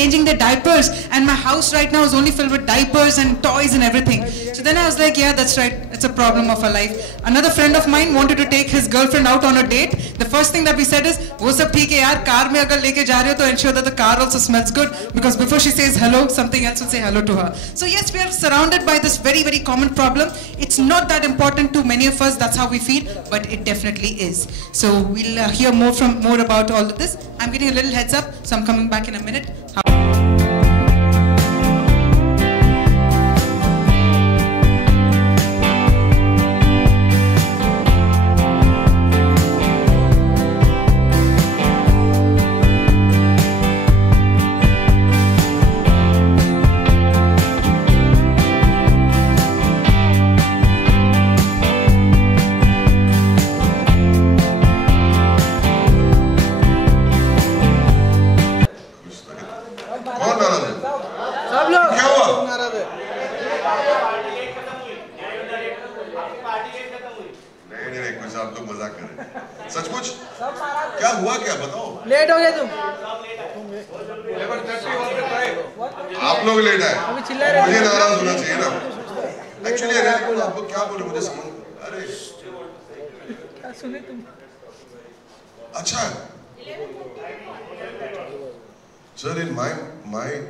changing their diapers, and my house right now is only filled with diapers and toys and everything. So then I was like, yeah, that's right, it's a problem of our life. Another friend of mine wanted to take his girlfriend out on a date. The first thing that we said is, wo sab theek hai yaar, car mein agar leke ja rahe ho to ensure that the car also smells good, because before she says hello, something else will say hello to her. So yes, we are surrounded by this very, very common problem. It's not that important to many of us, that's how we feel, but it definitely is. So we'll hear more about all of this. I'm getting a little heads up, so I'm coming back in a minute. सचमुच क्या हुआ, क्या बताओ? Late हो गए तुम। आप लोग लेट आए, मुझे नाराज होना चाहिए ना। एक्चुअली आपको क्या बोले मुझे समझ, अरे क्या सुने तुम? अच्छा sir, in my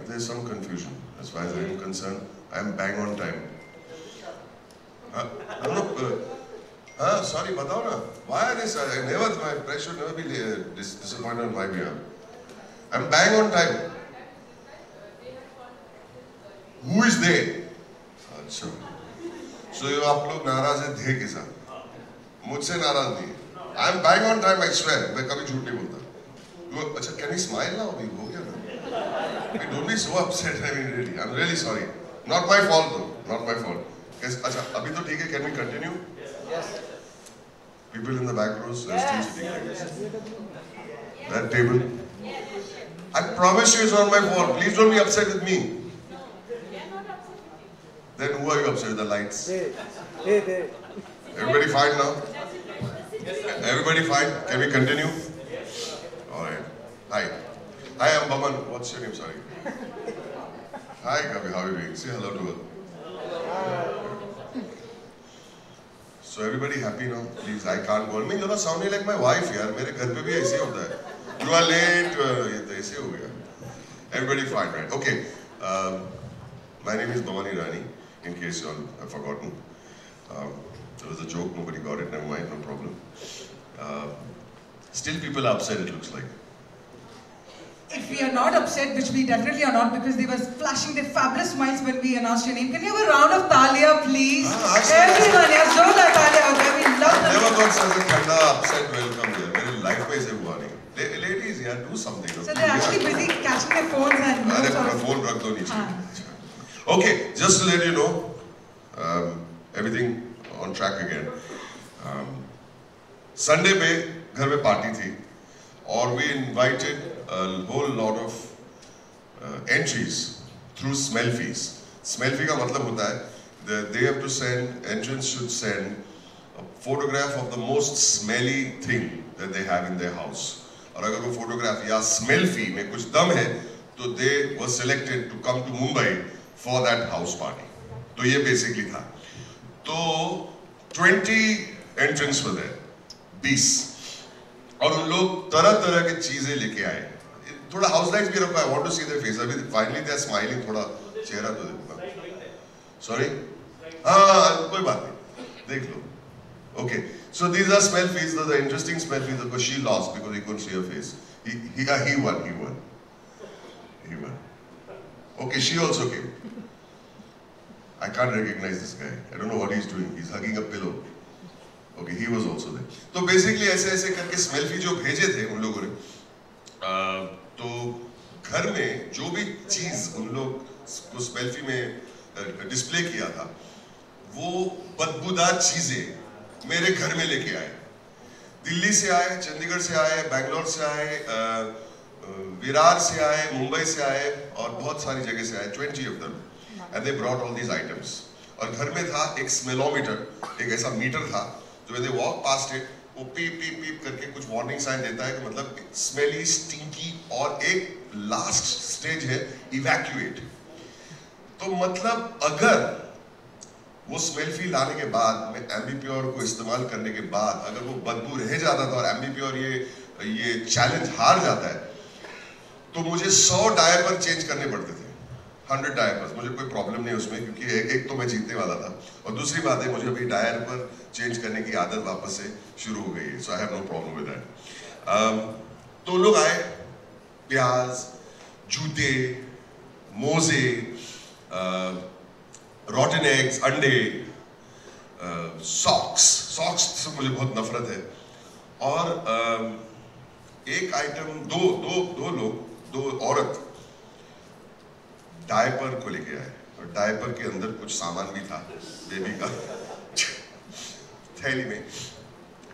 there's some confusion as far as I am concerned. I am bang on time. Sorry, बताओ ना, why this? My press should never be disappointed on my behalf. I'm bang on time. Who is they? अच्छा, so आप लोग नाराज हैं थे के साथ, मुझसे नाराज नहीं है. I'm bang on time, I swear. मैं कभी झूठ नहीं बोलता. अच्छा, can we smile now? अभी हो गया ना? Don't be so upset. I mean, really, I'm really sorry. Not my fault though. Not my fault. अच्छा, अभी तो ठीक है. Can we continue? Yes. People in the back rows are still sitting like this. That table. I promise you it's not my fault. Please don't be upset with me. Then who are you upset with? The lights? They. Everybody fine now? Everybody fine? Can we continue? Alright. Hi. Hi, I'm Baman. What's your name? Sorry. Hi, Kavi. How are you doing? Say hello to her. So everybody happy now? Please, I can't go. I mean, you're not sounding like my wife, yaar. मेरे घर पे भी ऐसे होता है. You are late. ये तो ऐसे हो गया. Everybody fine, right? Okay. My name is Bhavani Rani. In case you all have forgotten, there was a joke. Nobody got it. Never mind. No problem. Still, people are upset. It looks like. If we are not upset, which we definitely are not, because they were flashing their fabulous smiles when we announced your name. Can you have a round of talia, please? Everyone, yes, जोरदार तालियां हो गए. We love them. Never got such a ठंडा upset welcome here. मेरे life में ऐसे हुआ नहीं. Ladies, यार, do something. So they're actually busy catching their phones and. अरे अपना phone रख दो नीचे. Okay, just to let you know, everything on track again. Sunday पे घर में party थी, और we invited a whole lot of entries through smell fees. Smell fee का मतलब होता है they have to send, entrants should send a photograph of the most smelly thing that they have in their house. और अगर वो photograph या smell fee में कुछ दम है, तो they were selected to come to Mumbai for that house party. तो ये basically था. तो 20 entrants were there, 20. और उन लोग तरह तरह के चीजें लेके आए. थोड़ा हाउस लाइट्स भी रखा है. I want to see their face. अभी finally they are smiling. थोड़ा चेहरा तो देखो. Sorry? हाँ, कोई बात नहीं. देख लो. Okay. So these are smell fees. The interesting smell fees. Because she lost because he couldn't see her face. He won. Okay, she also came. I can't recognize this guy. I don't know what he's doing. He's hugging a pillow. Okay, he was also there. तो basically ऐसे करके smell फी जो भेजे थे उन लोगों ने, तो घर में जो भी चीज उन लोग को स्मेल फी में डिस्प्ले किया था, वो बदबूदार चीजें मेरे घर में लेके आए. दिल्ली से आए, चंडीगढ़ से आए, बैंगलोर से आए, विरार से आए, मुंबई से आए, और बहुत सारी जगह से आए. 20 of them, and they brought all these items. और घर में था एक स्मेलोमीटर, एक ऐसा मीटर था. So when they walk past it, वो पीप पीप पीप करके कुछ वार्निंग साइन देता है कि मतलब स्मेली, स्टिंकी, और एक लास्ट स्टेज है इवैक्यूएट। तो मतलब अगर वो स्मेल फील आने के बाद में एम्बीप्योर को इस्तेमाल करने के बाद अगर वो बदबू रह जाता था और एम्बीप्योर ये चैलेंज हार जाता है, तो मुझे 100 डायपर चेंज करने पड़ते थे, 100 डायपर्स। मुझे कोई प्रॉब्लम नहीं उसमें, क्योंकि एक तो मैं जीतने वाला था, और दूसरी बात है मुझे अभी डायपर चेंज करने की आदत वापस से शुरू हो गई है, so I have no problem with that. तो लोग आए, प्याज, जूते, मोजे, रॉटन एग्स, अंडे, सॉक्स से मुझे बहुत नफरत है। और एक आइटम, दो औरत डायपर को लेके आए, और डायपर के अंदर कुछ सामान भी था बेबी का थैली में,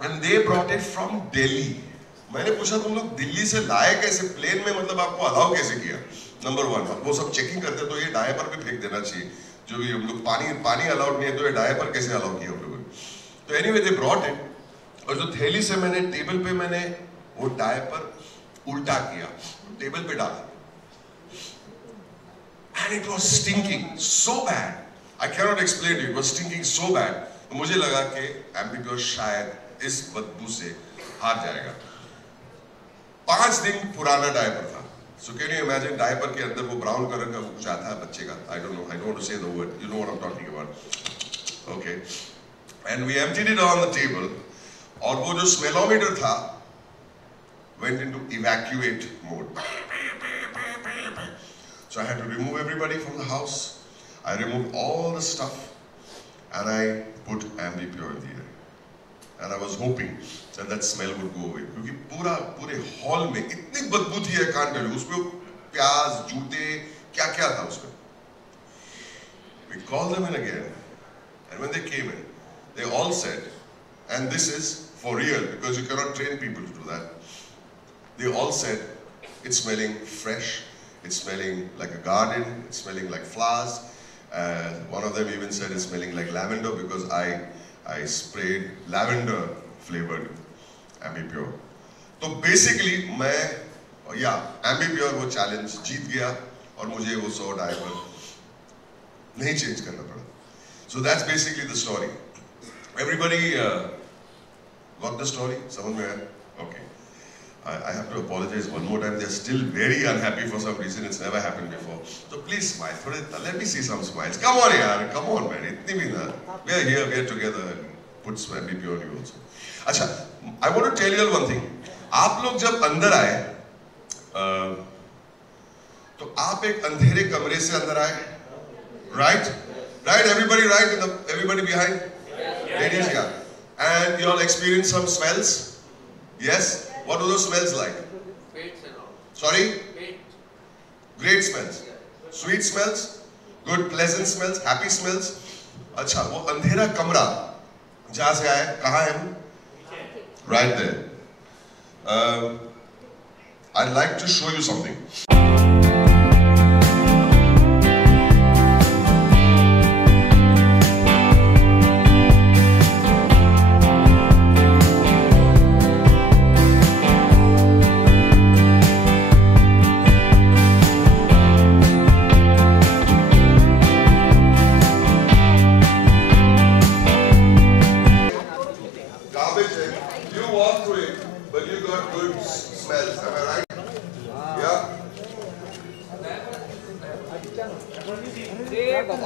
and they brought it from Delhi. मैंने पूछा तुम लोग दिल्ली से लाए कैसे, प्लेन में, मतलब आपको अलाउ कैसे किया? नंबर 1, वो सब चेकिंग करते तो ये डायपर पे फेंक देना चाहिए, जो भी हम लोग पानी अलाउड नहीं है, तो ये डायपर कैसे अलाउ किया हम लोगों ने? तो एनीवे दे ब्रॉट इट, और जो थैली से मैंने टेबल पे मैंने वो डायपर उल्टा किया, टेबल पे डाला, and it was stinking so bad. I cannot explain to you. It was stinking so bad. मुझे लगा कि एम्बीप्योर शायद इस बदबू से हार जाएगा। 5 दिन पुराना डायपर था। So can you imagine, diaper के अंदर वो ब्राउन कलर का कुछ आता है बच्चे का, I don't know, I don't want to say the word, you know what I'm talking about, okay? And we emptied it on the table, और वो जो स्मेलोमीटर था went into evacuate mode. So I had to remove everybody from the house. I removed all the stuff, and I put AmbiPure in the air. And I was hoping that that smell would go away. क्योंकि पूरे hall में इतनी बदबू थी, I can't tell you. उसमें प्याज, जूते, क्या था उसमें. We called them in again, and when they came in, they all said, and this is for real because you cannot train people to do that. They all said, it's smelling fresh. It's smelling like a garden, it's smelling like flowers. One of them even said it's smelling like lavender because I sprayed lavender flavored AmbiPure. तो basically मैं AmbiPure वो challenge जीत गया, और मुझे वो 100 diaper नहीं change करना पड़ा. So that's basically the story. Everybody got the story? समझ में आया? Okay. I have to apologize one more time. They're still very unhappy for some reason. It's never happened before. So please smile. Let me see some smiles. Come on, yaar. Come on, man. Itni bhi na. We are here. We are together. Put AmbiPure on you also. अच्छा, I want to tell you one thing. आप लोग जब अंदर आए, तो आप एक अंधेरे कमरे से अंदर आए, right? Right? Everybody right? Everybody behind? Ladies, yeah. And you all experienced some smells? Yes. What do those smells like? Paints and all. Sorry? Paint. Great smells. Sweet smells. Good, pleasant smells. Happy smells. अच्छा, वो अंधेरा कमरा जहाँ से आए, कहाँ है वो? Right there. I'd like to show you something.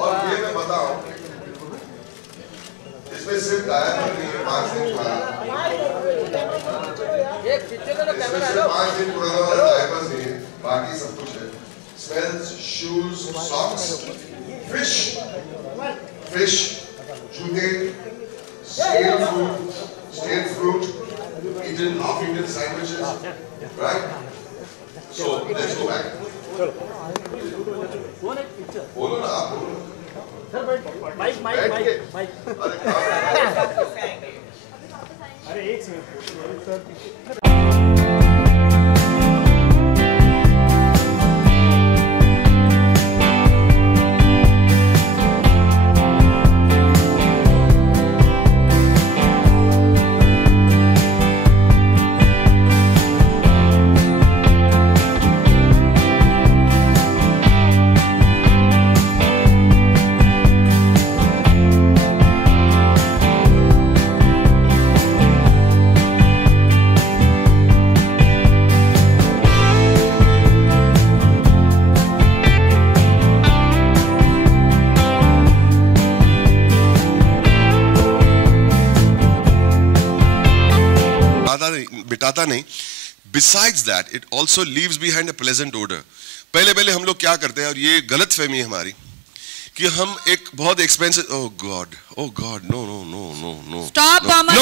और ये मैं बताऊं, इसमें सिर्फ डायपर नहीं है, 5 दिन पुराना, इसमें सिर्फ 5 दिन पुराना वाला डायपर नहीं है, बाकी सब कुछ है. Smells, shoes, socks, fish, जूते, stale fruit, half-eaten sandwiches, right? So let's go back. बोलो ना आप, बोलो. माइक. अरे एक सेकंड. जाता नहीं. Besides that, it also leaves behind a pleasant odor. पहले हम लोग क्या करते हैं, और ये गलत फहमी है हमारी, कि हम एक बहुत expensive, oh God, no. Stop, Aman.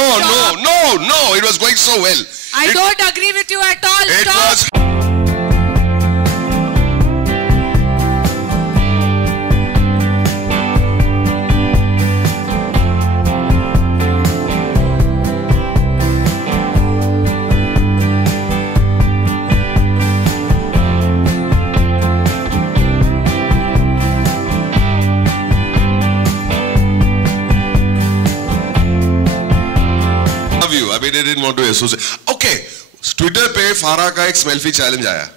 No, it was going so well. I don't agree with you at all. It Stop. was. They didn't want to associate. Okay, Twitter पे फारा का एक स्मेल्फी चैलेंज आया,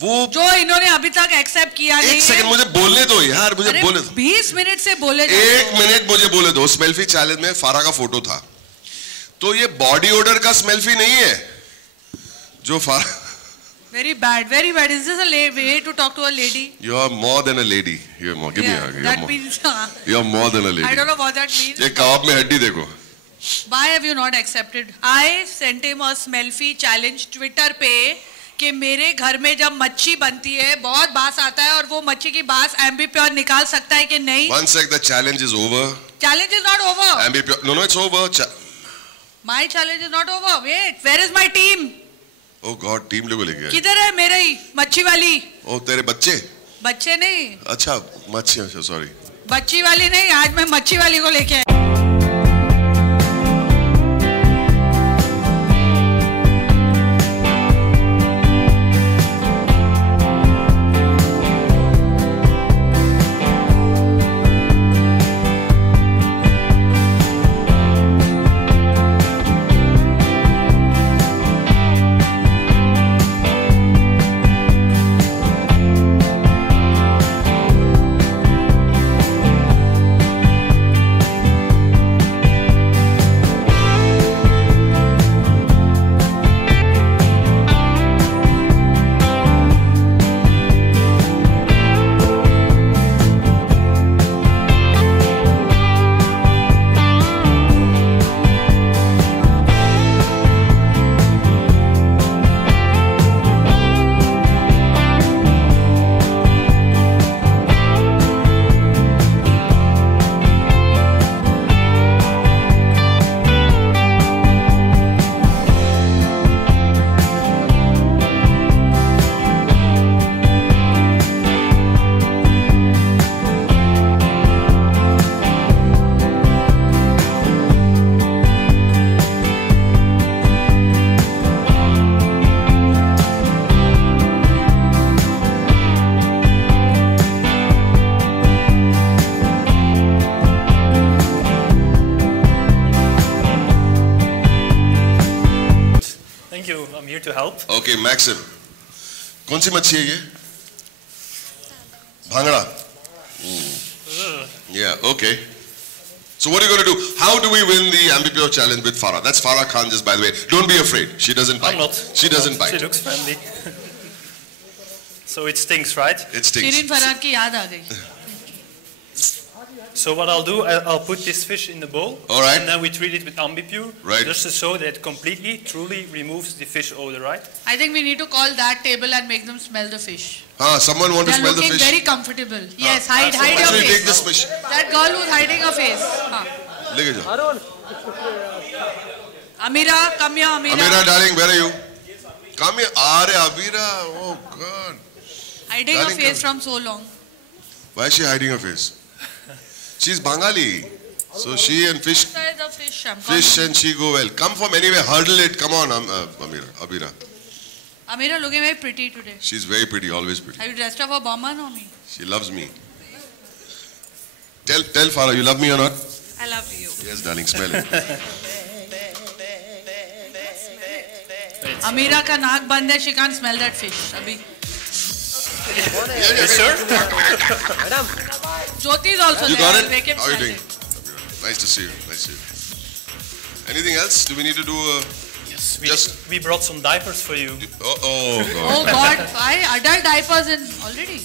वो जो इन्होंने अभी तक एक्सेप्ट किया नहीं है. एक सेकंड मुझे बोलने दो यार, मुझे बोलने दो. 20 मिनट से बोले जा. एक मिनट मुझे बोले दो. स्मेल्फी चैलेंज में फारा का फोटो था, तो ये बॉडी ओडर का स्मेल्फी नहीं है जो फारा. Very bad. Is this a way to talk to a lady? You are more than a lady. You are more. Give me a hug. That means. You are more than a lady. I don't know what that means. एक कबाब में हड्डी देखो. Why have you not accepted? I sent him a Smelfy challenge Twitter पे कि मेरे घर में जब मच्छी बनती है बहुत बास आता है और वो मच्छी की बास Ambipure निकाल सकता है कि नहीं? One sec, the challenge is over. Challenge is not over. Ambipure, no, it's over. My challenge is not over. Wait, where is my team? Oh God, team लोगों लेके आए. किधर है मेरे ही मच्छी वाली? Oh, तेरे बच्चे? बच्चे नहीं. अच्छा, मच्छी, अच्छा, sorry. बच्ची वाली नहीं, आज मैं मच्छी वाली को लेके आई. To help. Okay, Maxim. कौन सी मच्छी है ये? Bhangra. Yeah, okay. So what are you going to do? How do we win the Ambipure challenge with Farah? That's Farah Khan, just by the way. Don't be afraid. She doesn't bite. I'm not. She doesn't bite. She looks friendly. So it stinks, right? It stinks. Shirin फरार की याद आ गई. So what I'll do, I'll put this fish in the bowl. All right. And then we treat it with Ambipure. Right. Just to show that it completely, truly removes the fish odor, right? I think we need to call that table and make them smell the fish. Someone want to smell the They're fish? looking very comfortable. Yes, hide your Actually, face. take this fish. That girl who's hiding her face. लेके जाओ. Amira, come here, Amira. Amira, darling, where are you? Come here. Are Amira? Oh God. Hiding her face from so long. Why is she hiding her face? She's Bengali, so she and fish and she go well. Come from anywhere, hurdle it. Come on, Amira. Amira looking very pretty today. She's very pretty, always pretty. Have you dressed up for Bomber or me? She loves me. Tell Farah, you love me or not? I love you. Yes, darling, smell it. Amira का नाक बंद है, she can't smell that fish. अभी. Yes, sir. Jyoti is also You there. got it? Make him How are you smell doing? it. Nice to see you. Nice to see you. Anything else? Do we need to do Yes, we brought some diapers for you. Oh God. Oh God, why adult diapers in already?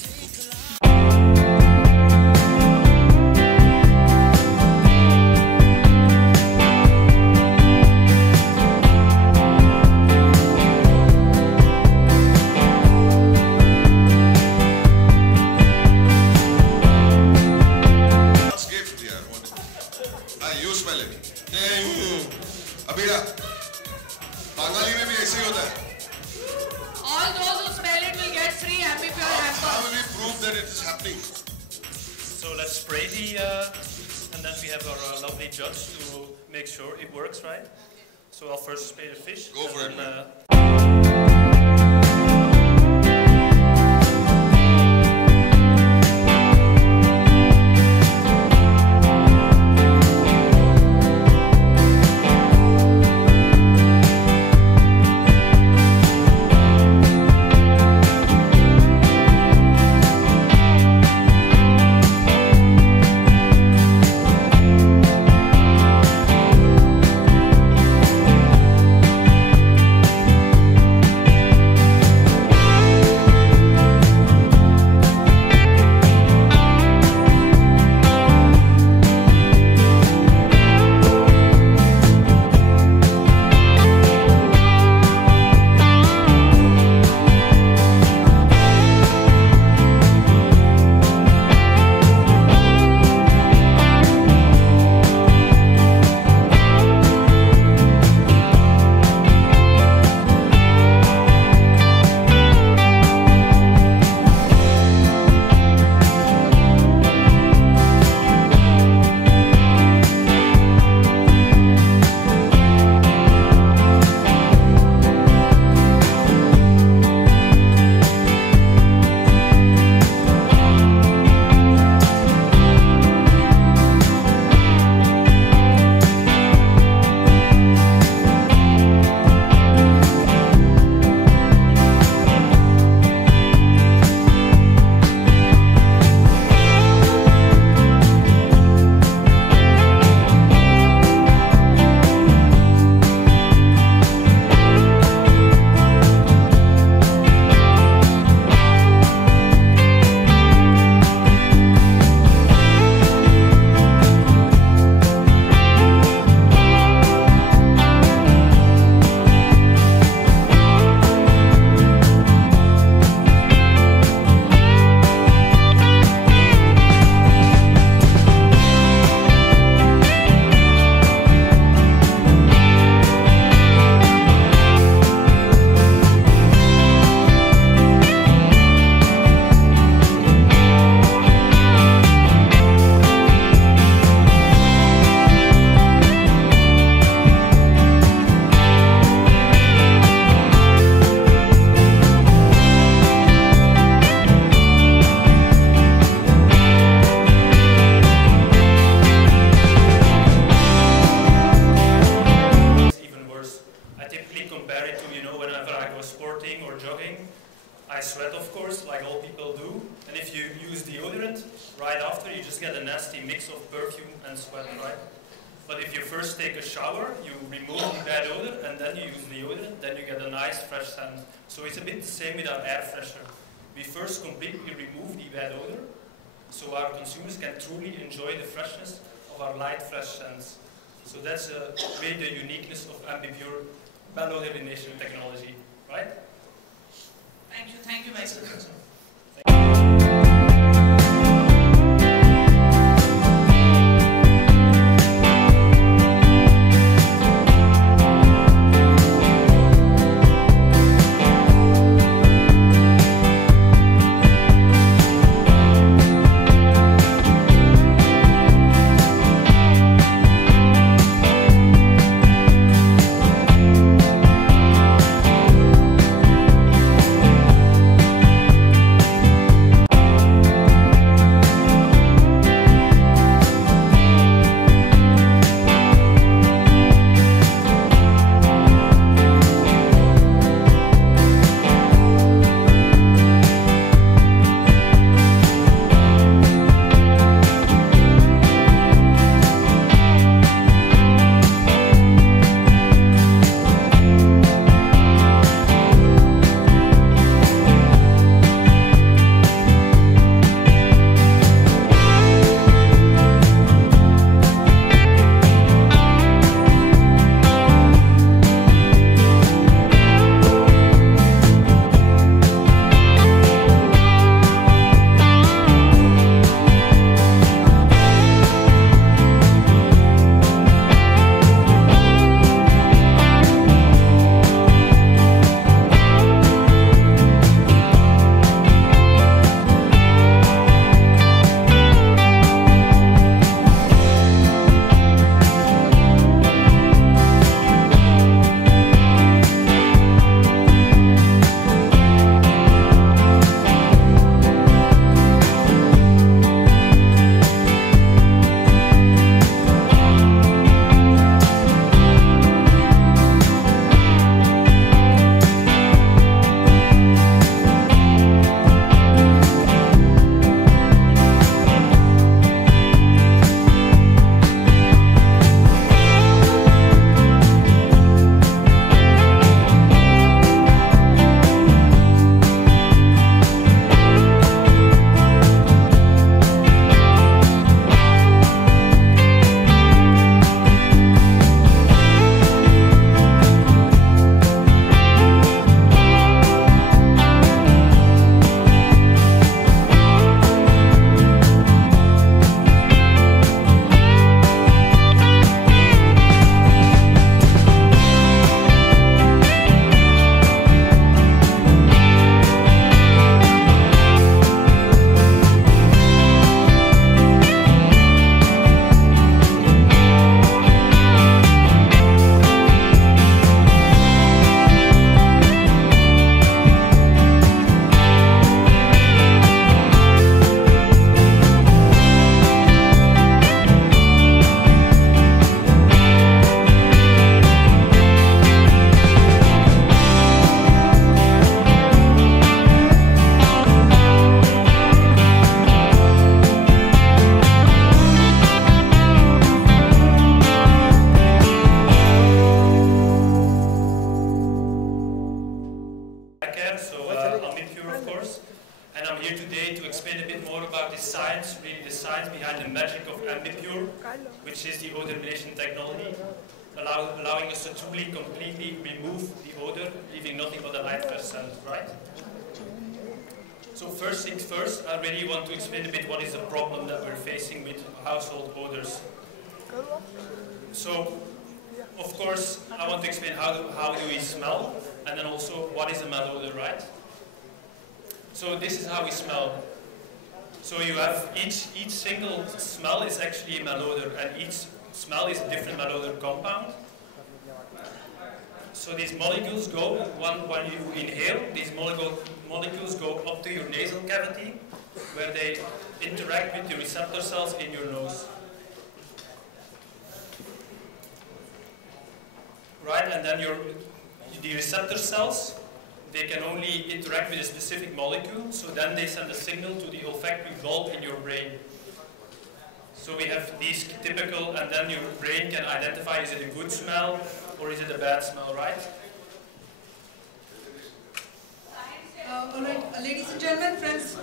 you smell it. Abira, Bengali में भी ऐसे ही होता है. All those who smell it will get free Ambipure hampers. How will we prove that it is happening? So let's spray and then we have our lovely judge to make sure it works, right? So I'll first spray the fish. Go for it, man. I sweat, of course, like all people do. And if you use deodorant right after, you just get a nasty mix of perfume and sweat, right? But if you first take a shower, you remove the bad odor, and then you use deodorant, then you get a nice fresh scent. So it's a bit the same with our air freshener. We first completely remove the bad odor, so our consumers can truly enjoy the freshness of our light, fresh scents. So that's really the uniqueness of Ambipure bad odor elimination technology, right? Thank you, Vice President. Aker, so Ambipure of course. And I'm here today to explain a bit more about the science, really the science behind the magic of Ambipure, which is the odor elimination technology, allowing us to truly, completely remove the odor, leaving nothing but a light fresh scent, right? So first things first, I really want to explain a bit what is the problem that we're facing with household odors. So, of course, I want to explain how do we smell, and then also what is a malodor, right? So this is how we smell. So you have each single smell is actually a malodor, and each smell is a different malodor compound. So these molecules go, when you inhale, these molecules go up to your nasal cavity, where they interact with the receptor cells in your nose. Right, and then the receptor cells, they can only interact with a specific molecule, so then they send a signal to the olfactory bulb in your brain. So we have these typical, and then your brain can identify, is it a good smell or is it a bad smell, right? Alright, ladies and gentlemen, friends,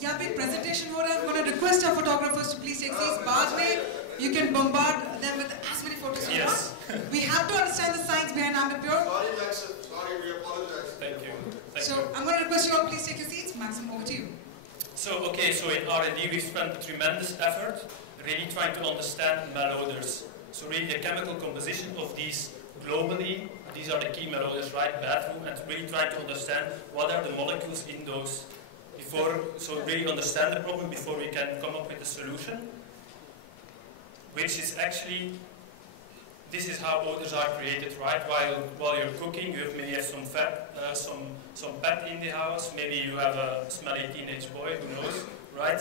यहाँ पे presentation हो रहा है. I'm going to request our photographers to please take seats. बाद में you can bombard them with as many photos as you want. We have to understand the science behind Ambipure. Sorry, Maxim. Sorry, we apologize. Thank you. So I'm going to request you all please take your seats. Maxim, over to you. So in R&D we spent tremendous effort really trying to understand malodors. So really the chemical composition of these globally, these are the key malodors, right? Bathroom, and really trying to understand what are the molecules in those so really understand the problem before we can come up with a solution, which is actually, this is how odors are created, right? While you're cooking, you maybe have some fat, some pet in the house, maybe you have a smelly teenage boy, who knows, right?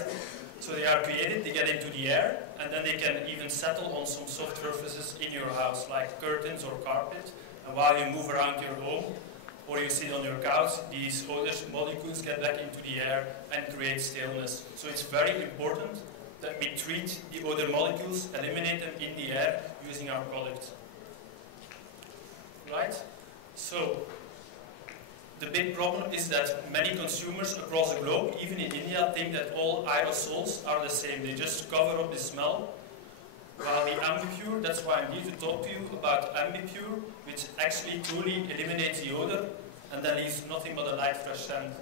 So they are created, they get into the air, and then they can even settle on some soft surfaces in your house, like curtains or carpet. And while you move around your home, or you sit on your couch, these odor molecules get back into the air and create staleness. So it's very important that we treat the odor molecules, eliminate them in the air using our product. Right? So, the big problem is that many consumers across the globe, even in India, think that all aerosols are the same. They just cover up the smell. While the Ambipure, that's why I'm here to talk to you about Ambipure, which actually truly eliminates the odor and then leaves nothing but a light fresh scent.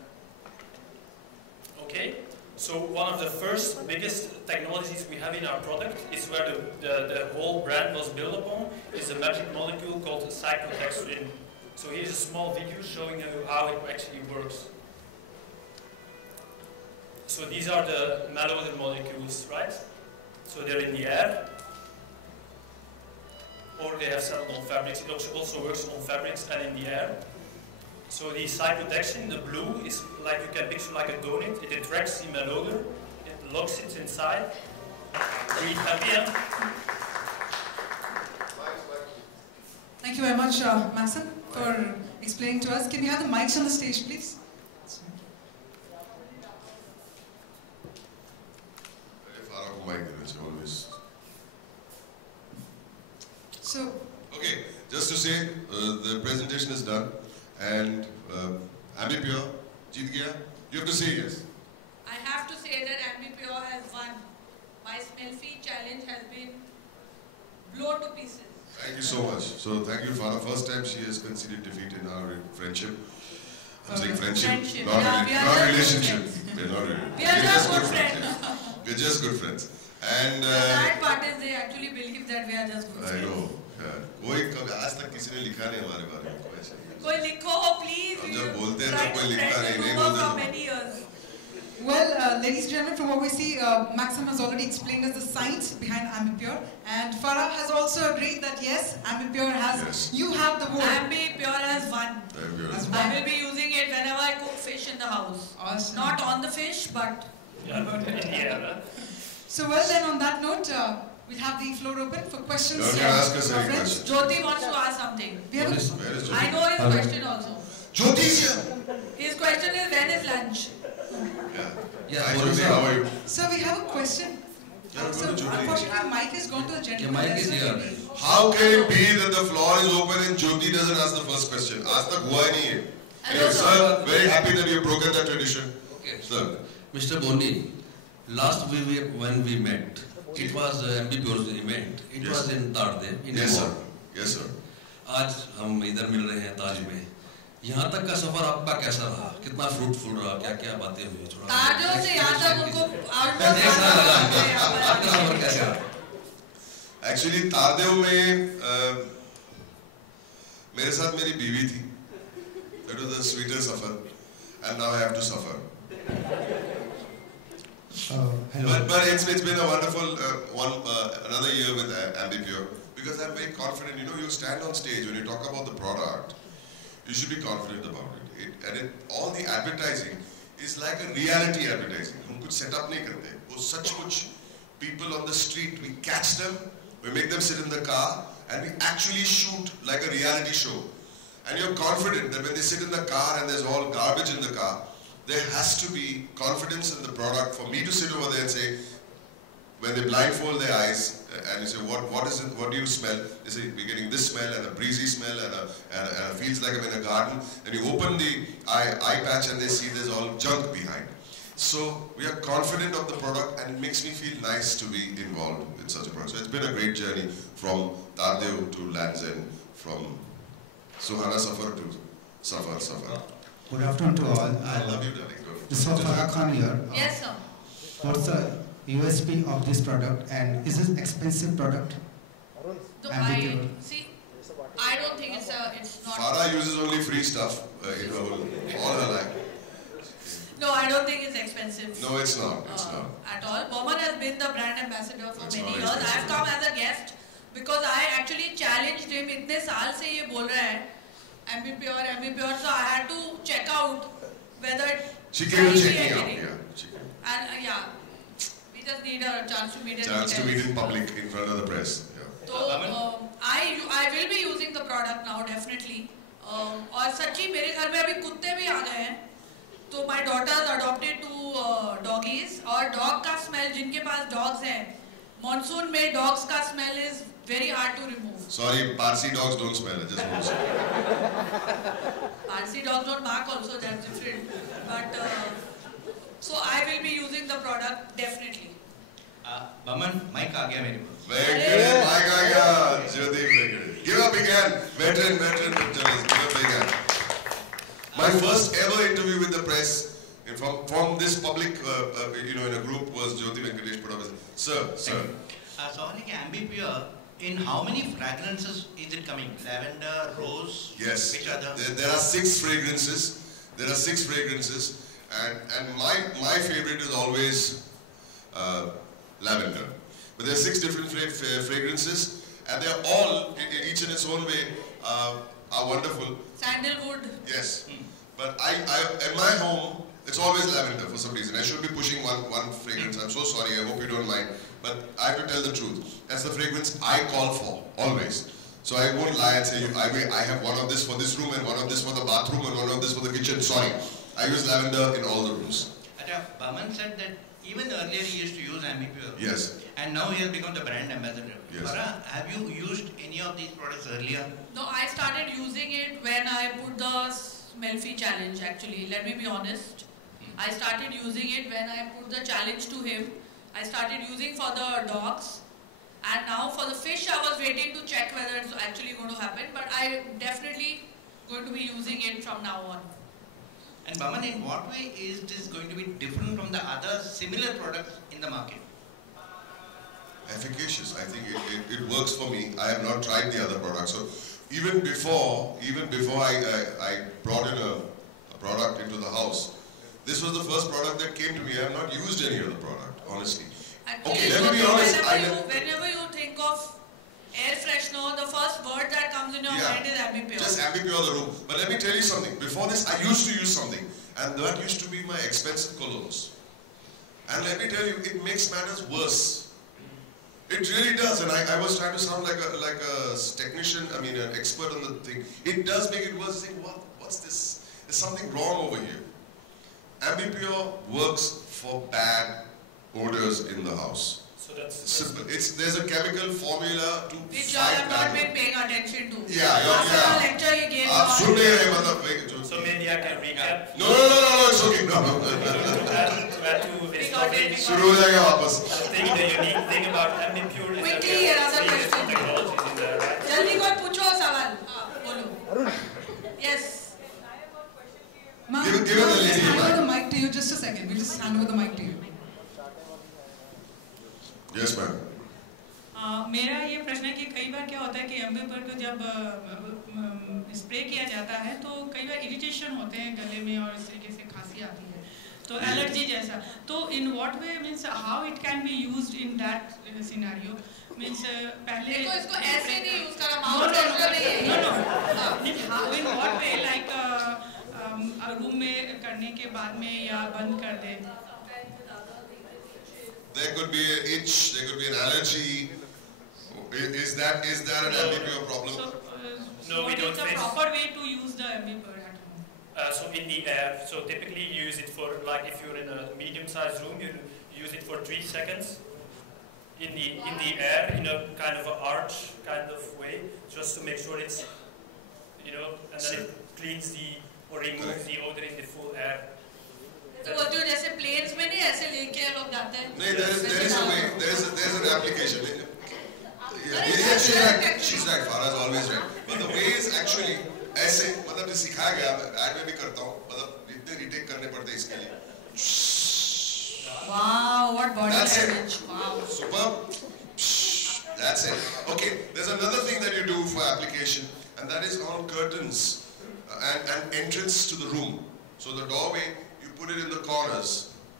Okay? So one of the first biggest technologies we have in our product is where the whole brand was built upon, is a magic molecule called cyclodextrin. So here's a small video showing you how it actually works. So these are the malodor molecules, right? So they're in the air, or they have settled on fabrics. It also works on fabrics and in the air. So the cyclodextrin, the blue, is like you can picture like a donut. It attracts the malodor, it locks it inside. Really happy, yeah? Thank you very much, Maxim, for explaining to us. Can we have the mics on the stage, please? So, okay, just to say, the presentation is done, and Ambipure, jeet gaya. You have to say yes. I have to say that Ambipure has won. My Smell-Free challenge has been blown to pieces. Thank you so much. So thank you, Farah. First time she has conceded defeat in our friendship. I'm saying friendship, not relationship. We are just good friends. We're just good friends. And the sad part is they actually believe that we are just good friends. I know. कोई कभी आज तक किसी ने लिखा नहीं हमारे बारे में कोई ऐसा नहीं. कोई लिखो please. हम जब बोलते हैं तो कोई लिखता नहीं बोलते. Well, ladies and gentlemen, from what we see, Maxim has already explained us the science behind Ambipure, and Farah has also agreed that yes, Ambipure has. Yes. You have the vote. Ambipure has won. I will be using it whenever I cook fish in the house. Awesome. Not on the fish, but. Yeah. So well then, on that note, we'll have the floor open for questions. You can ask us any question. Jyoti wants to ask something. Where is Jyoti? I know his question also. Jyoti is here. His question is, when is lunch? Yeah. Hi Jyoti, how are you? So we have a question. So unfortunately, mic has gone to the gentleman. Yeah, mic is here. How can it be that the floor is open and Jyoti doesn't ask the first question? आज तक हुआ ही नहीं है. Anyway, sir, very happy that you've broken that tradition. Okay. Sir. Mr. Boni, last when we met, it was MBPO's event. It Yes. was in Tarde, in Yes, sir. Mall. Yes, sir. आज हम इधर मिल रहे हैं ताज में. यहाँ तक का सफर आपका कैसा रहा? कितना फ्रूटफुल रहा? क्या क्या बातें हुई? थोड़ा ताजों से यहाँ तक उनको कैसा लगा? आपका सफर कैसा रहा? Actually, तारदेव में मेरे साथ मेरी बीवी थी. That was the sweetest suffer, and now I have to suffer. Hello. But it's been a wonderful another year with Ambipure, because I'm very confident. You know, you stand on stage when you talk about the product, you should be confident about it. All the advertising is like a reality advertising. हम कुछ set up नहीं करते. वो सचमुच people on the street, we catch them, we make them sit in the car, and we actually shoot like a reality show. And you're confident that when they sit in the car and there's all garbage in the car, there has to be confidence in the product for me to sit over there and say, when they blindfold their eyes and you say, what is it, what do you smell? They say, we're getting this smell and a breezy smell and it feels like I'm in a garden. And you open the eye patch and they see there's all junk behind. So we are confident of the product and it makes me feel nice to be involved in such a product. So it's been a great journey from Tardev to Lands End, from Suhana Safar to Safar. Good afternoon to all. I love you, darling. This is Farah Khan here. Yes, sir. What's the USP of this product, and is it an expensive product? So Ambipure. I don't think it's not. Farah uses only free stuff in her all her life. No, I don't think it's expensive. No, it's not. It's not. At all. Boman has been the brand ambassador for It's many not years. I have expensive. come as a guest because I actually challenged him. इतने साल से ये बोल रहा है Ambipure, so I had to check out whether She came to science check है me कि out. नहीं. Yeah, she came. And we just need a chance to meet him. Chance to meet in public in front of the press. Yeah. So I will be using the product now definitely. और सच्ची मेरे घर में अभी कुत्ते भी आ गए हैं. तो my daughters adopted two doggies और dog का smell जिनके पास dogs हैं, monsoon में dogs का smell is very hard to remove. Sorry, Parsi dogs don't smell. I just want to say. Parsi dogs don't bark also, that's different. But so I will be using the product definitely. Baman, mic आ गया मेरे पास. Very good. My God, Jyoti, very good. Give a big hand. Veteran journalist. Give a big hand. My first ever interview with the press from this public, in a group was Jyoti Venkatesh put up. Sir. So only Ambipure, in how many fragrances is it coming? Lavender, rose, Yes. which other? There are 6 fragrances. And my favorite is always lavender. But there are 6 different fragrances, and they are all, each in its own way, are wonderful. Sandalwood. Yes. But at my home, it's always lavender for some reason. I should be pushing one fragrance. I'm so sorry. I hope you don't mind. But I have to tell the truth. That's the fragrance I call for, always. So I won't lie and say, I have one of this for this room and one of this for the bathroom and one of this for the kitchen. Sorry. I use lavender in all the rooms. Baman said that even earlier he used to use Ambipure. Yes. And now he has become the brand ambassador. Yes. Farah, have you used any of these products earlier? No, I started using it when I put the Smelfie challenge actually. Let me be honest. I started using it when I put the challenge to him. I started using for the dogs. And now for the fish, I was waiting to check whether it's actually going to happen. But I'm definitely going to be using it from now on. And Baman, in what way is this going to be different from the other similar products in the market? Efficacious. I think it works for me. I have not tried the other products. So even before I brought in a product into the house, this was the first product that came to me. I have not used any other product, honestly. Actually, Okay, let me be honest. Whenever you think of air freshener, the first word that comes in your mind is Ambipure. Just Ambipure the room. But let me tell you something. Before this, I used to use something, and that used to be my expensive colognes. And let me tell you, it makes matters worse. It really does. And I was trying to sound like a technician, an expert on the thing. It does make it worse. Think, what's this? There's something wrong over here. Ambipure works for bad odors in the house. So that's Simple. There's a chemical formula to Which I fight have not bad been paying attention to. Yeah. After the lecture he gave आप सुन नहीं रहे मतलब So maybe I can recap. No, it's okay. No. शुरू हो जाएगा वापस. I think the unique thing about Ambipure is that there are three different technologies in there, right? जल्दी कोई पूछो सवाल. बोलो. Yes. Ma'am, Give it the lady hand mic. over the mic to you. Just a second. We'll just hand over the mic to you. Yes, ma'am. मेरा ये प्रश्न है कि कई बार क्या होता है कि एम्बिप्योर को जब स्प्रे किया जाता है तो कई बार इरिटेशन होते हैं गले में और इस तरीके से खांसी आती है तो एलर्जी जैसा तो in what way means how it can be used in that scenario means पहले देखो इसको ऐसे नहीं यूज करना माउथ फ्रेशनर नहीं है in what way like room में करने के बाद में या बंद कर दे. There could be an itch, there could be an allergy. Is that an ambipure problem? So, No, we don't What is the face. proper way to use the ambipure at home? So in the air, so typically you use it for, like if you're in a medium-sized room, you use it for 3 seconds. In the air, in a kind of an arch kind of way, just to make sure it's, and then it cleans or removes the odor in the full air. तो बोलते हो जैसे planes में नहीं ऐसे लेके लोग जाते हैं. No, there is a way. There's an application. She's right. Farah is always right. But the way is actually ऐसे मतलब जो सिखाया गया ऐड में भी करता हूँ मतलब इतने रिटेक करने पड़ते हैं इसके लिए. Wow, what body That's it. language. Wow. Superb. That's it. Okay, there's another thing that you do for application, and that is on curtains and entrance to the room. So the doorway, you put it in the corners.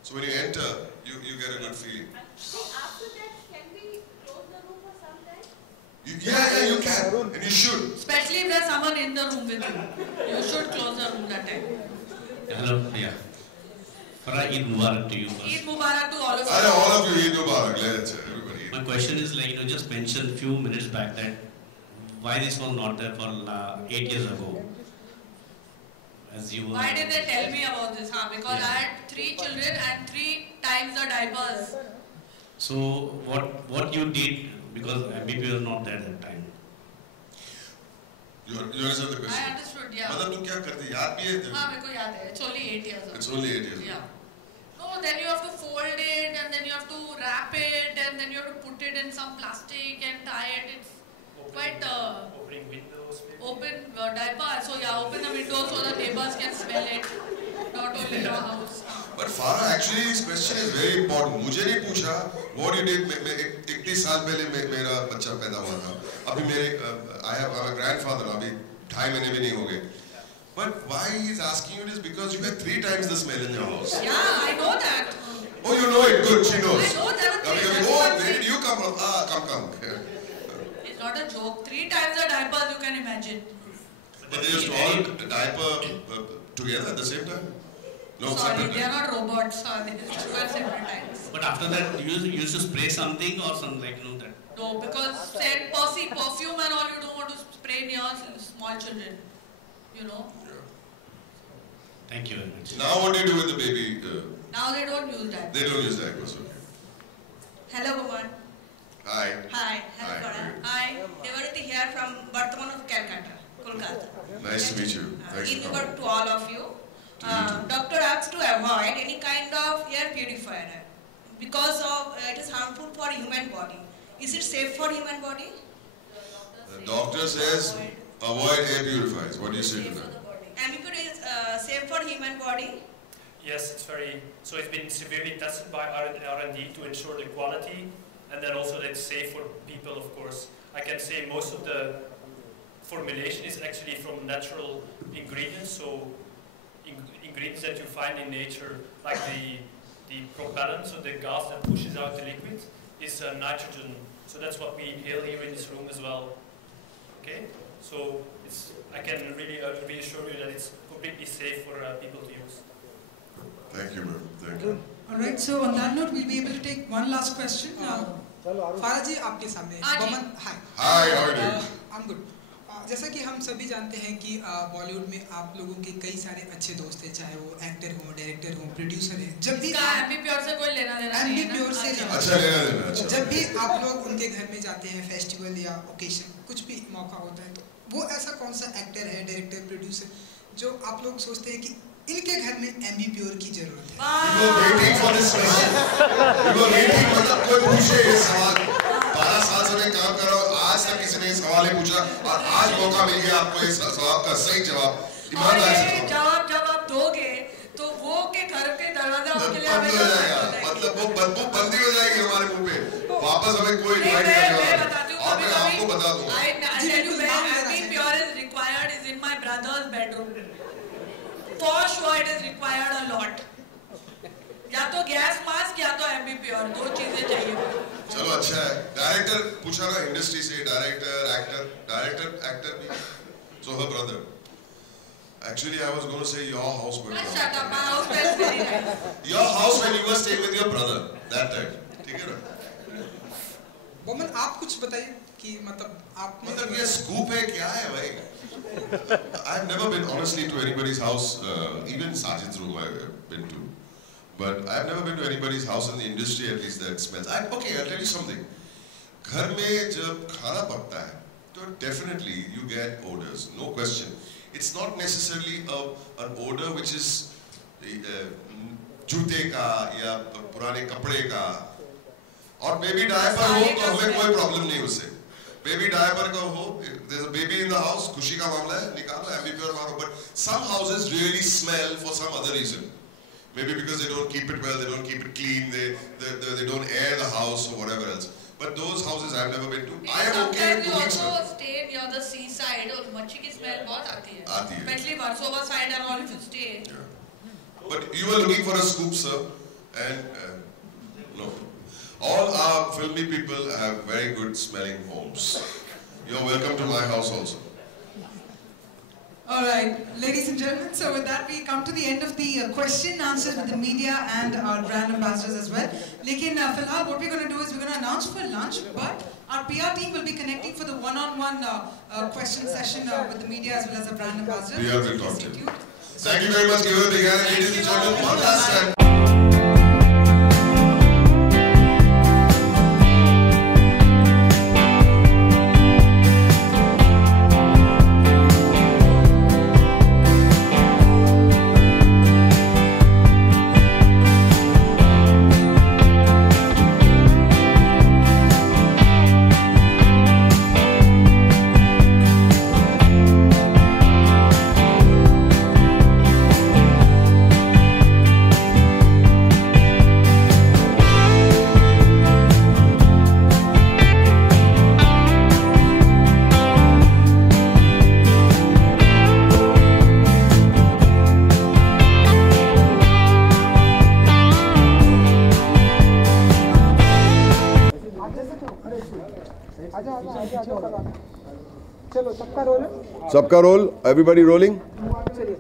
So when you enter, you get a good feeling. So after that, can we close the room for some time? Yeah, you can, and you should. Especially if there's someone in the room with you. You should close the room that time. Hello, yeah. Farah, Eid Mubarak to you first. Eid Mubarak to all of you. All of you, Eid Mubarak. Let's everybody. My question is like, just mentioned few minutes back that why this was not there for 8 years ago. As you Why did they tell me about this? Because I had 3 children and 3 times the diapers. So what you did, because MBP was not there at that time. You understand the question? I understood, yeah. मतलब तुम क्या करते याद भी है? हाँ मेरे को याद है. It's only 8 years ago. It's only 8 years. Yeah. No, then you have to fold it and then you have to wrap it and then you have to put it in some plastic and tie it. It's quite Opening windows. Maybe. open diaper. So yeah, open the windows so the neighbors can smell it. Not only your house. But Farah, actually, this question is very important. मुझे नहीं पूछा what you did. मैं 31 साल पहले मेरा बच्चा पैदा हुआ था. अभी I'm a grandfather. अभी 2.5 महीने भी नहीं हो गए. But why he's asking you is because you had 3 times the smell in your house. Yeah, I know that. Oh, you know it. Good, she knows. I know there are 3 times. Oh, where did you come from? Come. It's not a joke. 3 times the diapers you can imagine. But they used to all diaper together at the same time? No, Sorry, separately. they are not robots. They just do at separate times. But after that, you used to spray something or something like that. No, because scent, perfume and all you don't want to spray near small children. You know? Thank you very much. Now what do you do with the baby? Now they don't use that. They don't use diapers. Okay. Hello, Bhuvan. Hi. Hi. Hello, Farah. Hi. Devarati here from Bardhaman of Calcutta, Kolkata. Nice to meet you. Thanks Eid for Mubarak coming. to all of you. Doctor asks to avoid any kind of air purifier because of it is harmful for human body. Is it safe for human body? The doctor says avoid air purifiers. What do you say to that? Ambipure is safe for human body. Yes, it's been severely tested by R&D to ensure the quality, and then also that it's safe for people, of course. I can say most of the formulation is actually from natural ingredients, so ingredients that you find in nature, like the propellant, so the gas that pushes out the liquid, is nitrogen. So that's what we inhale here in this room as well. Okay, so I can really reassure you that it's completely safe for people to use. Thank you, ma'am. Thank you. All right. So on that note, we'll be able to take one last question. Farah ji, आपके सामने. हाँ जी. Hi. Hi, how are you doing? I'm good. जैसा कि हम सभी जानते हैं कि बॉलीवुड में आप लोगों के कई सारे अच्छे दोस्त हैं, चाहे वो एक्टर हो, डायरेक्टर हो, प्रोड्यूसर हैं। जब भी एमबी प्योर से कोई लेना देना नहीं है ना? प्योर से अच्छा लेना देना। अच्छा। जब भी आप लोग उनके घर में जाते हैं, फेस्टिवल या ओकेशन कुछ भी मौका होता है, तो वो ऐसा कौन सा एक्टर है, डायरेक्टर, प्रोड्यूसर जो आप लोग सोचते हैं कि इनके घर में एमबी प्योर की जरूरत है? You were waiting for this question. You were waiting, मतलब कोई पूछे ये सवाल। 12 साल से मैं काम कर रहा हूँ, आज तक किसी ने ये सवाल नहीं पूछा और आज मौका मिल गया आपको इस सवाल का सही जवाब। ईमानदारी से जवाब जब आप दोगे तो वो के घर के दरवाजा उसके लिए बंद हो जाएगा, मतलब वो बदबू बंदी हो जाएगी हमारे मुंह पे, वापस हमें कोई इनवाइट करने वाला नहीं। और मैं आपको बता दूंगा। I tell you where MB pure is required is in my brother's bedroom. For sure it is required a lot. या तो गैस मास्क या तो एमबी प्योर, दो चीजें चाहिए। चलो अच्छा है। डायरेक्टर पूछा ना इंडस्ट्री से, डायरेक्टर एक्टर भी। So her brother. Actually, I was going to say your house, but shut up, my house was very nice. Your house when you were staying with your brother that time. ठीक है ना? बोमन आप कुछ बताइए कि मतलब ये स्कूप है क्या है भाई? I've never been honestly to anybody's house, even Sajid's room I've been to, but I've never been to anybody's house in the industry at least that smells. Okay, I'll tell you something. घर में जब खाना पकता है, तो definitely you get odors, no question. It's not necessarily an odor which is जूते का या पुराने कपड़े का, और बेबी डायपर हो तो हमें कोई प्रॉब्लम नहीं उससे। बेबी डायपर का हो, there's a baby in the house, खुशी का मामला है, निकालो एमबी प्योर मारो। But some houses really smell for some other reason. Maybe because they don't keep it well, they don't keep it clean, they don't air the house or whatever else. But those houses I've never been to. I am okay with doing so. Stay near the seaside और मच्छी की smell बहुत आती है। आती है। Especially Versova side and all if you stay. Yeah. But you were looking for a scoop, sir, and no. All our filmy people have very good smelling homes. You're welcome to my house also. All right, ladies and gentlemen, so with that we come to the end of the question answers with the media and our brand ambassadors as well. Lekin filhal what we're going to do is we're going to announce for lunch, but our PR team will be connecting for the one-on-one question session with the media as well as the brand ambassadors. PR will talk to you. Thank you very much. Give it a big hand, ladies and gentlemen. One last time. सबका role, everybody rolling. चलिए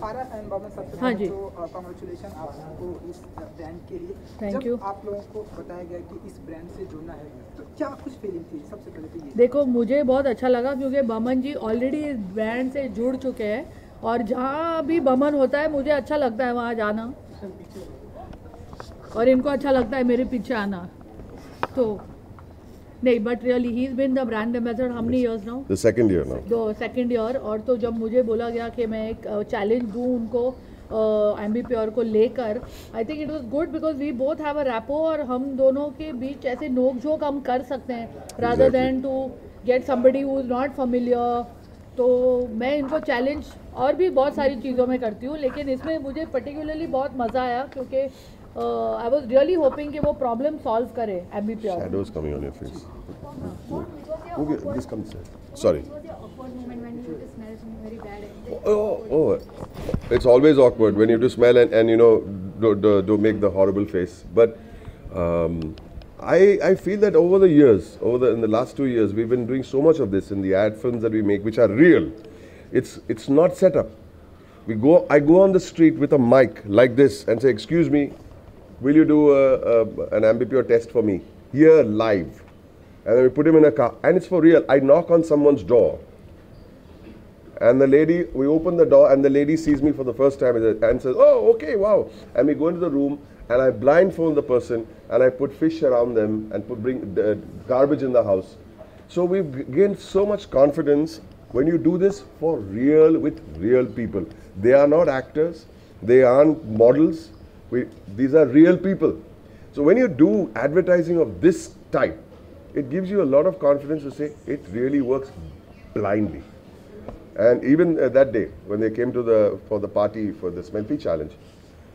फारा and Boman सबसे पहले तो congratulation आपको इस brand के लिए। Thank you. आप लोगों को बताया गया कि इस ब्रांड से जुड़ना है, तो क्या कुछ फीलिंग थी सबसे पहले तो ये? देखो मुझे बहुत अच्छा लगा क्योंकि बमन जी ऑलरेडी इस ब्रांड से जुड़ चुके हैं और जहाँ भी बमन होता है मुझे अच्छा लगता है वहाँ जाना और इनको अच्छा लगता है मेरे पीछे आना। तो नहीं but really he is been the brand ambassador how many years now? The second year now. The second year. और तो जब मुझे बोला गया कि मैं एक चैलेंज दूँ उनको एमबी प्योर को लेकर, I think it was good because we both have a rapport और हम दोनों के बीच ऐसे नोक झोंक हम कर सकते हैं rather than to get somebody who is not familiar. तो मैं इनको चैलेंज और भी बहुत सारी चीज़ों में करती हूँ, लेकिन इसमें मुझे पर्टिकुलरली बहुत मज़ा आया क्योंकि I was really hoping कि वो problem solve करे MB pure. Shadows coming on your face. Okay, this comes. Sorry. It's always awkward when you have to smell and you know don't make the horrible face. But I feel that over the years, in the last 2 years, we've been doing so much of this in the ad films that we make, which are real. It's not set up. I go on the street with a mic like this and say, "Excuse me, will you do an Ambipure test for me?" Here live. And then we put him in a car, and it's for real. I knock on someone's door, And the lady, we open the door and the lady sees me for the first time and says, oh, okay, wow. And we go into the room and I blindfold the person and I put fish around them and bring garbage in the house. So we've gained so much confidence when you do this for real, with real people. They are not actors, they aren't models, these are real people. So when you do advertising of this type, it gives you a lot of confidence to say it really works blindly. And even that day, when they came for the party for the Smelfy challenge,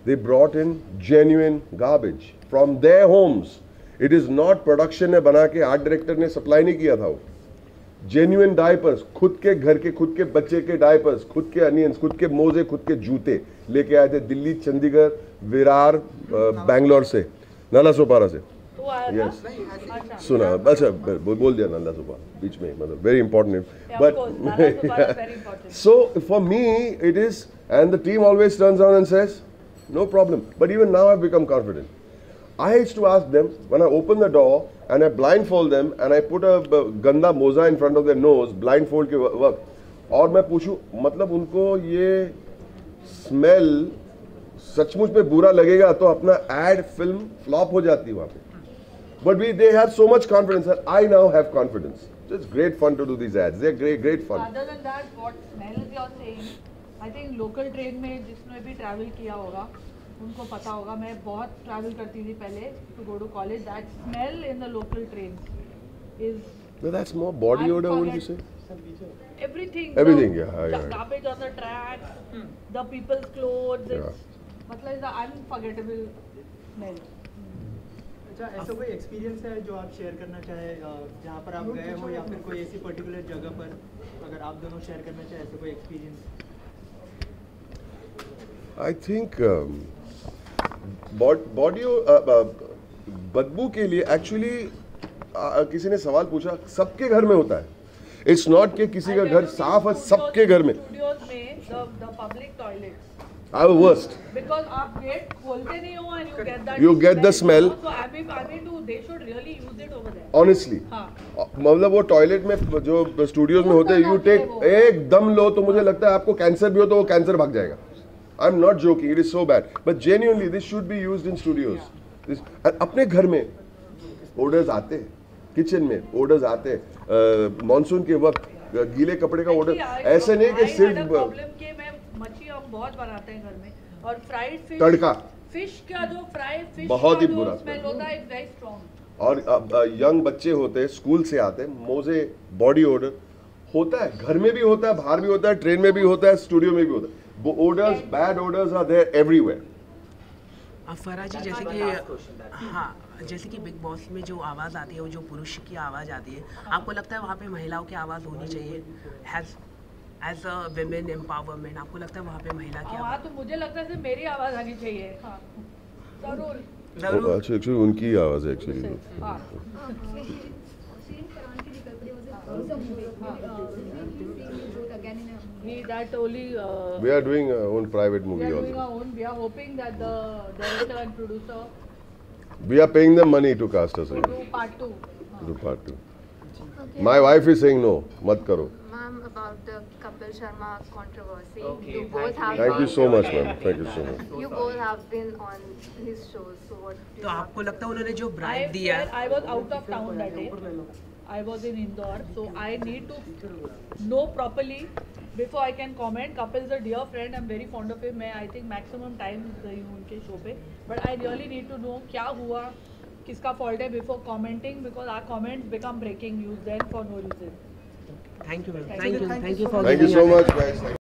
they brought in genuine garbage from their homes. It is not production ने बना के art director ने supply नहीं किया था वो. Genuine diapers, खुद के घर के, खुद के बच्चे के diapers, खुद के अनियंस, खुद के मोजे, खुद के जूते लेके आए थे दिल्ली, चंडीगढ़, विरार, बैंगलोर से, नाला सोपारा से. Yes. सुना, अच्छा बोल दिया नाला सोपारा बीच में, मतलब very important. But so for me it is, and the team always turns around and says, no problem. But even now I've become confident. I used to ask them when I open the door and I blindfold them and I put a ganda moza in front of their nose, blindfold के वक्त, और मैं पूछूं मतलब उनको ये smell सचमुच में बुरा लगेगा तो अपना एड फिल्म फ्लॉप हो जाती है वहाँ पे. But they have so much confidence and I now have confidence. So it's great fun to do these ads. They're great fun. Other than that, what smells you're saying, I think local train में जिसने भी travel किया होगा उनको पता होगा. मैं बहुत travel करती थी पहले to go to college. That smell in the local trains is. No, that's more body odor, wouldn't you say? Everything. Yeah. Garbage on the track, the people's clothes. मतलब it's an unforgettable smell. अच्छा, ऐसा कोई experience है जो आप share करना चाहें जहाँ पर आप गए हो या फिर कोई ऐसी पर्टिकुलर जगह पर, अगर आप दोनों शेयर करना चाहें ऐसा कोई एक्सपीरियंस? I think बॉडी बदबू के लिए एक्चुअली किसी ने सवाल पूछा, सबके घर में होता है. इट्स नॉट कि किसी का घर साफ है, सबके घर में. Public toilets are worst. Because आप गेट खोलते नहीं हो and you get that. You get the smell. So I mean, they should really use it over there. Honestly. हाँ. मतलब वो टॉयलेट में जो स्टूडियोज में होते हैं, you take एक दम लो तो मुझे लगता है आपको कैंसर भी हो तो वो कैंसर भाग जाएगा. I'm not joking. It is so bad. But genuinely, this should be used in studios. अपने घर में orders आते हैं, किचन में orders आते हैं, मॉनसून के वक्त गीले कपड़े का ऑर्डर. ऐसे नहीं कि सिर्फ मच्छी हम बहुत बनाते हैं घर में और फ्राइड फिश, तड़का फिश का जो फ्राइड फिश बहुत ही बुरा स्मेल होता है, वेरी स्ट्रांग. और यंग बच्चे होते हैं, स्कूल से आते हैं, मोजे, बॉडी ऑर्डर होता है, घर में भी होता है, बाहर भी होता है, ट्रेन में भी होता है, स्टूडियो में भी होता है. वो orders, bad orders are there everywhere. Farah ji, जैसे कि हाँ, जैसे कि बिग बॉस में जो आवाज़ आती है वो जो पुरुष की आवाज़ आती है, आपको लगता है वहाँ पे महिलाओं की आवाज़ होनी चाहिए? एज अ विमेन एम्पावरमेंट आपको लगता है वहाँ पे महिला की आवाज़? तो मुझे लगता है मेरी आवाज़ आनी चाहिए. हाँ, जरूर. अच्छा, एक्चुअली उनकी आवाज़ है actually. That only. We are doing our own private movie also. We are doing our own. We are hoping that the director and producer. We are paying them money to cast us. To do part 2. To do part 2. Okay. My wife is saying no, mat karo. Ma'am, about the Kapil Sharma controversy. Okay. You both have. Thank you so much, ma'am. Thank you so much. You both have been on his shows, so what? तो आपको लगता है उन्होंने जो bribe दिया? I was out of town that day. I was in Indore, so I need to know properly before I can comment. Kapil is a dear friend. I'm very fond of him. मैं I think maximum time गई हूँ उनके show पे. But I really need to know क्या हुआ, किसका fault है before commenting, because our comments become breaking news then for no reason. Thank you. Thank you so much, guys.